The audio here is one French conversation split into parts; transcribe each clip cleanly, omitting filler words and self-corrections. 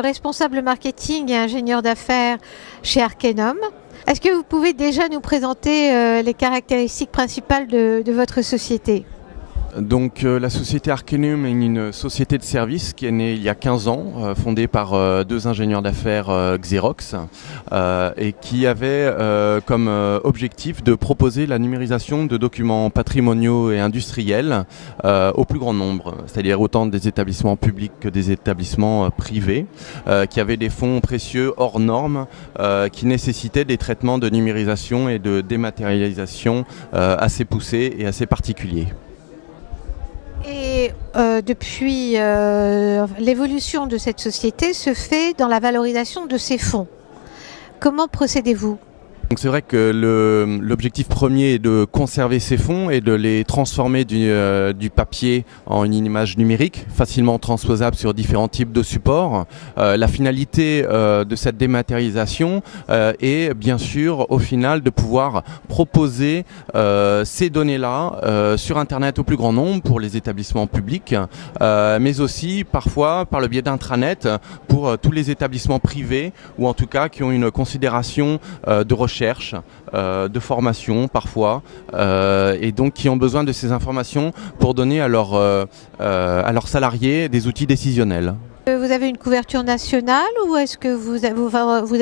responsable marketing et ingénieur d'affaires chez Arkenum. Est-ce que vous pouvez déjà nous présenter les caractéristiques principales de votre société ? Donc la société Arkenum est une société de services qui est née il y a 15 ans, fondée par deux ingénieurs d'affaires Xerox et qui avait comme objectif de proposer la numérisation de documents patrimoniaux et industriels au plus grand nombre, c'est-à-dire autant des établissements publics que des établissements privés qui avaient des fonds précieux hors normes qui nécessitaient des traitements de numérisation et de dématérialisation assez poussés et assez particuliers. Et depuis, l'évolution de cette société se fait dans la valorisation de ces fonds. Comment procédez-vous ? Donc c'est vrai que l'objectif premier est de conserver ces fonds et de les transformer du papier en une image numérique, facilement transposable sur différents types de supports. La finalité de cette dématérialisation est bien sûr au final de pouvoir proposer ces données-là sur Internet au plus grand nombre pour les établissements publics, mais aussi parfois par le biais d'intranet pour tous les établissements privés ou en tout cas qui ont une considération de recherche, de formation parfois, et donc qui ont besoin de ces informations pour donner à leurs salariés des outils décisionnels. Vous avez une couverture nationale ou est-ce que vous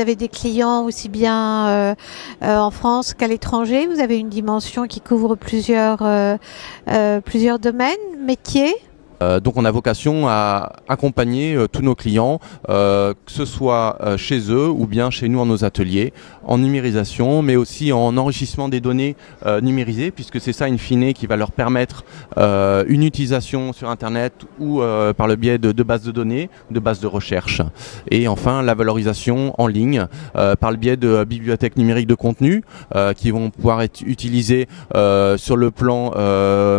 avez des clients aussi bien en France qu'à l'étranger? Vous avez une dimension qui couvre plusieurs domaines, métiers? Donc on a vocation à accompagner tous nos clients, que ce soit chez eux ou bien chez nous en nos ateliers, en numérisation, mais aussi en enrichissement des données numérisées, puisque c'est ça in fine qui va leur permettre une utilisation sur Internet ou par le biais de bases de données, de bases de recherche. Et enfin la valorisation en ligne par le biais de bibliothèques numériques de contenu qui vont pouvoir être utilisées sur le plan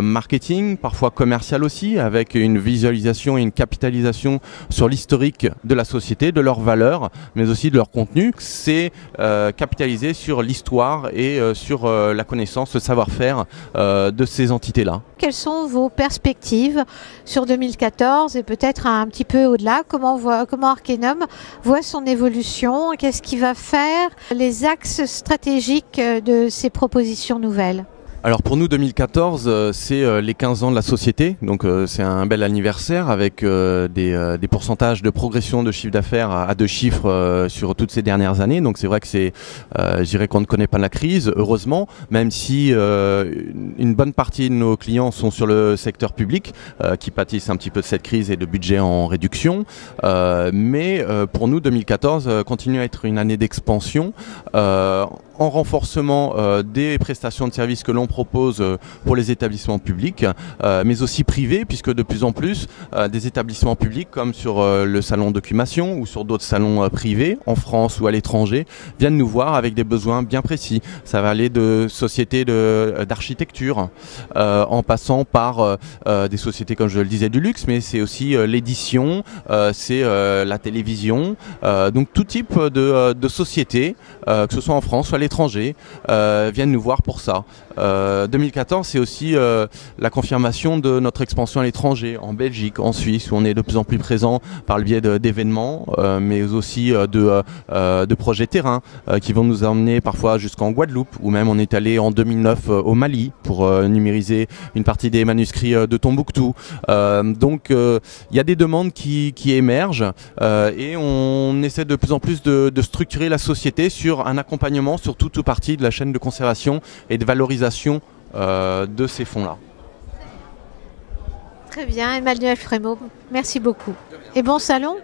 marketing, parfois commercial aussi, avec une visualisation et une capitalisation sur l'historique de la société, de leurs valeurs, mais aussi de leur contenu. C'est capitaliser sur l'histoire et sur la connaissance, le savoir-faire de ces entités-là. Quelles sont vos perspectives sur 2014 et peut-être un petit peu au-delà? Comment Arkenum voit son évolution? Qu'est-ce qui va faire les axes stratégiques de ces propositions nouvelles? Alors pour nous 2014 c'est les 15 ans de la société, donc c'est un bel anniversaire avec des pourcentages de progression de chiffre d'affaires à deux chiffres sur toutes ces dernières années. Donc c'est vrai que je dirais qu'on ne connaît pas la crise, heureusement, même si une bonne partie de nos clients sont sur le secteur public qui pâtissent un petit peu de cette crise et de budget en réduction. Mais pour nous 2014 continue à être une année d'expansion en renforcement des prestations de services que l'on propose pour les établissements publics, mais aussi privés, puisque de plus en plus des établissements publics, comme sur le salon Documation ou sur d'autres salons privés, en France ou à l'étranger, viennent nous voir avec des besoins bien précis. Ça va aller de sociétés d'architecture, en passant par des sociétés, comme je le disais, du luxe, mais c'est aussi l'édition, c'est la télévision, donc tout type de sociétés, que ce soit en France ou à l'étranger, viennent nous voir pour ça. 2014, c'est aussi la confirmation de notre expansion à l'étranger, en Belgique, en Suisse, où on est de plus en plus présent par le biais d'événements, mais aussi de projets terrain qui vont nous emmener parfois jusqu'en Guadeloupe, ou même on est allé en 2009 au Mali pour numériser une partie des manuscrits de Tombouctou. Donc il y a des demandes qui émergent et on essaie de plus en plus de structurer la société sur un accompagnement sur toute ou partie de la chaîne de conservation et de valorisation de ces fonds-là. Très bien, Emmanuel Frémaux, merci beaucoup. Et bon salon.